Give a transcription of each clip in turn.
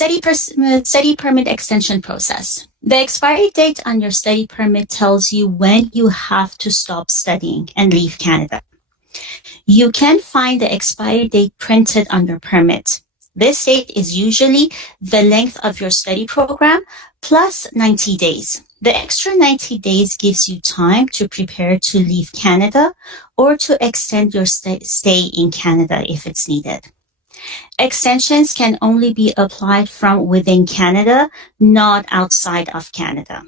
Study permit extension process. The expiry date on your study permit tells you when you have to stop studying and leave Canada. You can find the expiry date printed on your permit. This date is usually the length of your study program plus 90 days. The extra 90 days gives you time to prepare to leave Canada or to extend your stay in Canada if it's needed. Extensions can only be applied from within Canada, not outside of Canada.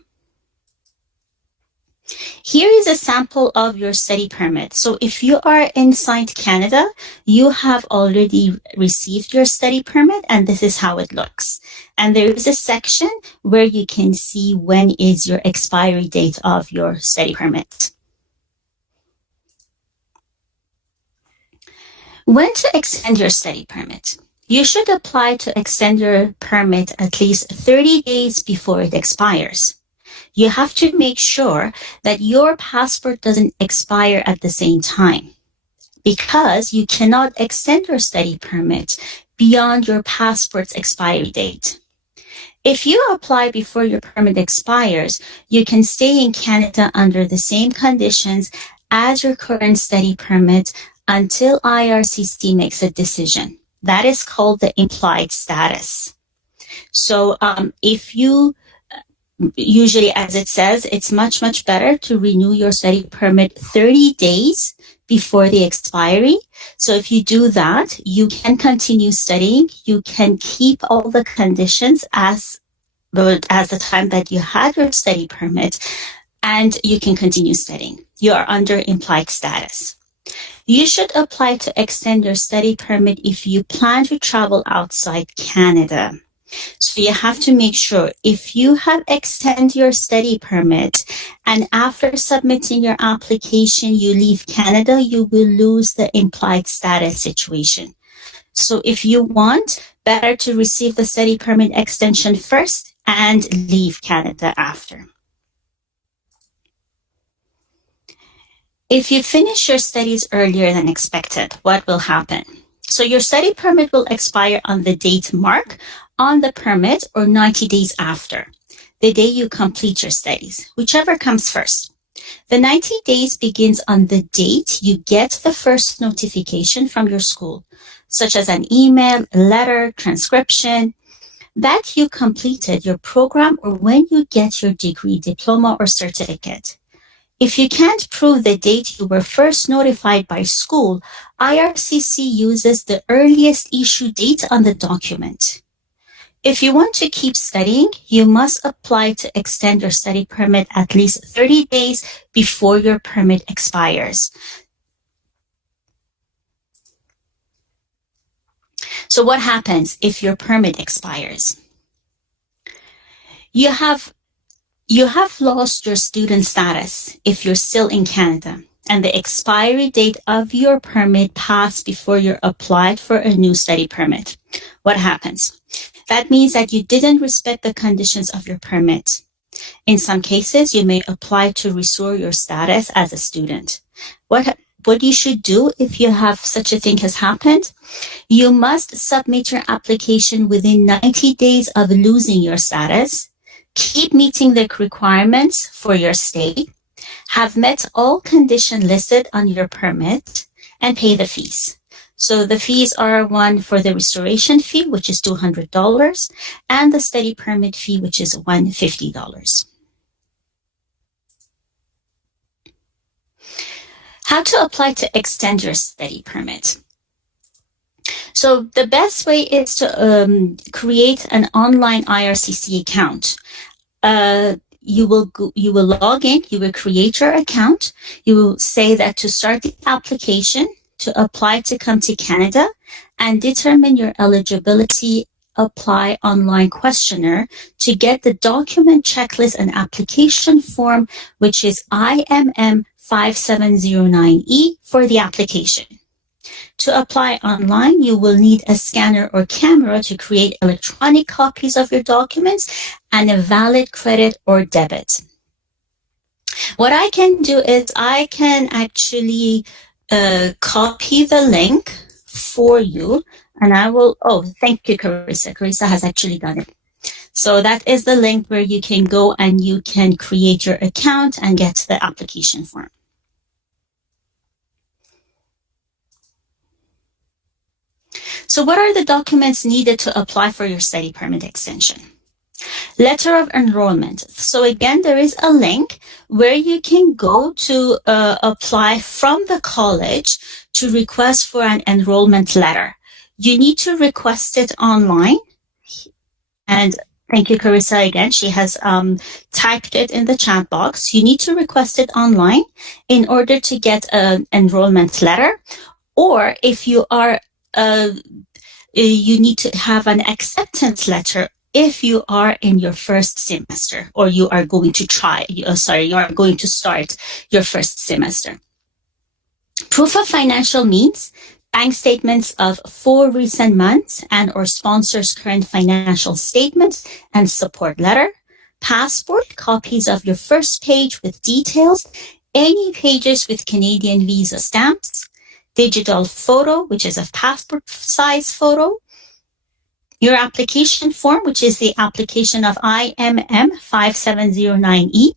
Here is a sample of your study permit. So if you are inside Canada, you have already received your study permit, and this is how it looks. And there is a section where you can see when is your expiry date of your study permit. When to extend your study permit? You should apply to extend your permit at least 30 days before it expires. You have to make sure that your passport doesn't expire at the same time, because you cannot extend your study permit beyond your passport's expiry date. If you apply before your permit expires, you can stay in Canada under the same conditions as your current study permit until IRCC makes a decision. That is called the implied status. So if you usually, as it says, it's much better to renew your study permit 30 days before the expiry. So if you do that, you can continue studying. You can keep all the conditions as the time that you had your study permit, and you can continue studying. You are under implied status. You should apply to extend your study permit if you plan to travel outside Canada. So you have to make sure if you have extended your study permit and after submitting your application, you leave Canada, you will lose the implied status situation. So if you want, better to receive the study permit extension first and leave Canada after. If you finish your studies earlier than expected, what will happen? So your study permit will expire on the date marked on the permit or 90 days after, the day you complete your studies, whichever comes first. The 90 days begins on the date you get the first notification from your school, such as an email, a letter, transcription, that you completed your program or when you get your degree, diploma, or certificate. If you can't prove the date you were first notified by school, IRCC uses the earliest issue date on the document. If you want to keep studying, you must apply to extend your study permit at least 30 days before your permit expires. So what happens if your permit expires? You have lost your student status if you're still in Canada, and the expiry date of your permit passed before you applied for a new study permit. What happens? That means that you didn't respect the conditions of your permit. In some cases, you may apply to restore your status as a student. What you should do if you have such a thing has happened? You must submit your application within 90 days of losing your status, keep meeting the requirements for your stay, have met all conditions listed on your permit, and pay the fees. So the fees are one for the restoration fee, which is $200, and the study permit fee, which is $150. How to apply to extend your study permit? So the best way is to create an online IRCC account. You will log in, you will create your account, you will say that to start the application, to apply to come to Canada, and determine your eligibility, apply online questionnaire to get the document checklist and application form, which is IMM 5709E for the application. To apply online, you will need a scanner or camera to create electronic copies of your documents and a valid credit or debit. What I can do is I can actually copy the link for you. And I will, oh, thank you, Carissa. Carissa has actually done it. So that is the link where you can go and you can create your account and get the application form. So what are the documents needed to apply for your study permit extension? Letter of enrollment. So again, there is a link where you can go to apply from the college to request for an enrollment letter. You need to request it online. And thank you, Carissa, again. She has typed it in the chat box. You need to request it online in order to get an enrollment letter. Or if you are, you need to have an acceptance letter if you are in your first semester, or you are going to you are going to start your first semester. Proof of financial means bank statements of 4 recent months and or sponsor's current financial statements and support letter. Passport, copies of your first page with details, any pages with Canadian visa stamps, digital photo, which is a passport size photo, your application form, which is the application of IMM 5709E.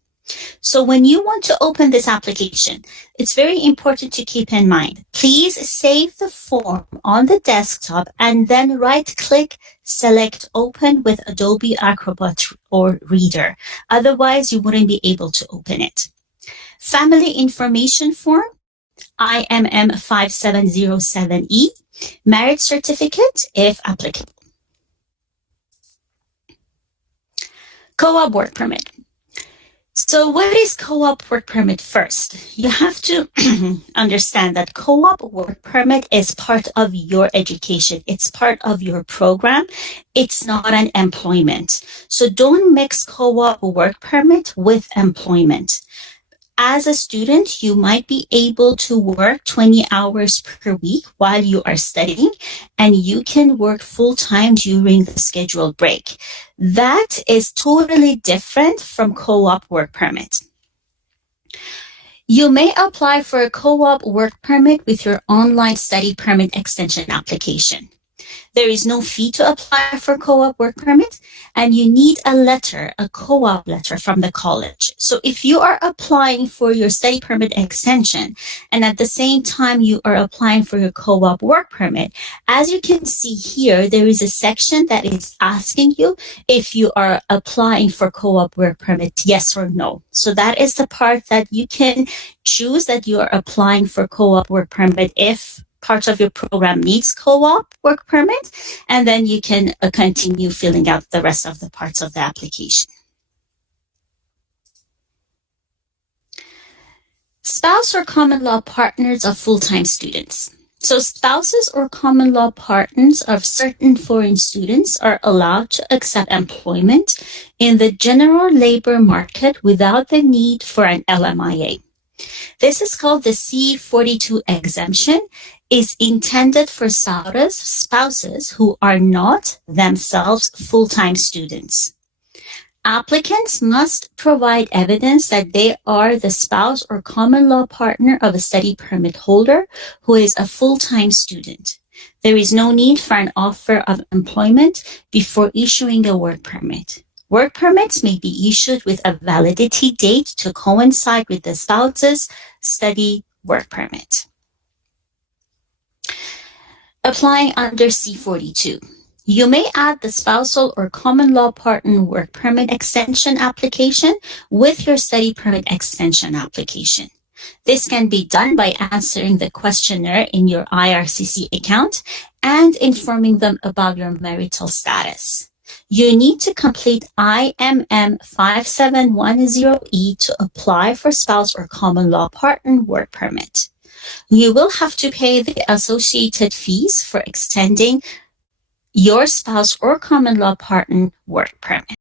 So when you want to open this application, it's very important to keep in mind, please save the form on the desktop and then right-click, select Open with Adobe Acrobat or Reader. Otherwise, you wouldn't be able to open it. Family information form, IMM 5707E. Marriage certificate, if applicable. Co-op work permit. So what is co-op work permit first? You have to understand that co-op work permit is part of your education. It's part of your program. It's not an employment. So don't mix co-op work permit with employment. As a student, you might be able to work 20 hours per week while you are studying, and you can work full-time during the scheduled break. That is totally different from co-op work permit. You may apply for a co-op work permit with your online study permit extension application. There is no fee to apply for co-op work permit, and you need a letter, a co-op letter from the college. So if you are applying for your study permit extension, and at the same time you are applying for your co-op work permit, as you can see here, there is a section that is asking you if you are applying for co-op work permit, yes or no. So that is the part that you can choose that you are applying for co-op work permit if part of your program needs co-op work permit, and then you can continue filling out the rest of the parts of the application. Spouse or common law partners of full-time students. So spouses or common law partners of certain foreign students are allowed to accept employment in the general labor market without the need for an LMIA. This is called the C42 Exemption, is intended for spouses who are not themselves full-time students. Applicants must provide evidence that they are the spouse or common law partner of a study permit holder who is a full-time student. There is no need for an offer of employment before issuing a work permit. Work permits may be issued with a validity date to coincide with the spouse's study work permit. Applying under C42. You may add the spousal or common law partner work permit extension application with your study permit extension application. This can be done by answering the questionnaire in your IRCC account and informing them about your marital status. You need to complete IMM 5710E to apply for spouse or common law partner work permit. You will have to pay the associated fees for extending your spouse or common law partner work permit.